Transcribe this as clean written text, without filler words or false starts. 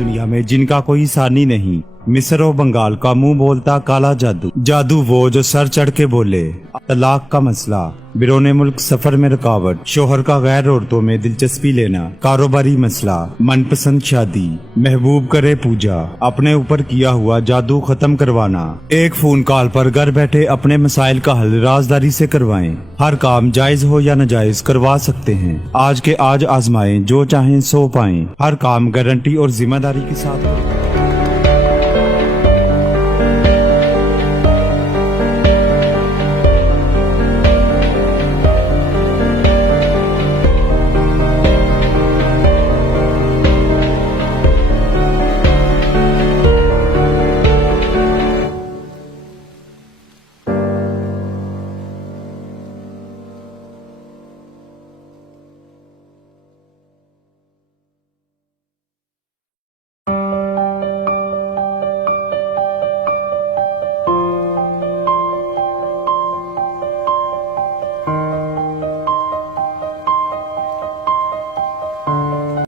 दुनिया में जिनका कोई सानी नहीं। मिस्र और बंगाल का मुंह बोलता काला जादू। जादू वो जो सर चढ़ के बोले। तलाक का मसला, बिरोने मुल्क सफर में रुकावट, शोहर का गैर औरतों में दिलचस्पी लेना, कारोबारी मसला, मनपसंद शादी, महबूब करे पूजा, अपने ऊपर किया हुआ जादू खत्म करवाना। एक फोन कॉल पर घर बैठे अपने मसाइल का हल राजदारी से करवाएं। हर काम जायज हो या नाजायज करवा सकते हैं। आज के आज आजमाएं, जो चाहें सो पाएं। हर काम गारंटी और जिम्मेदारी के साथ।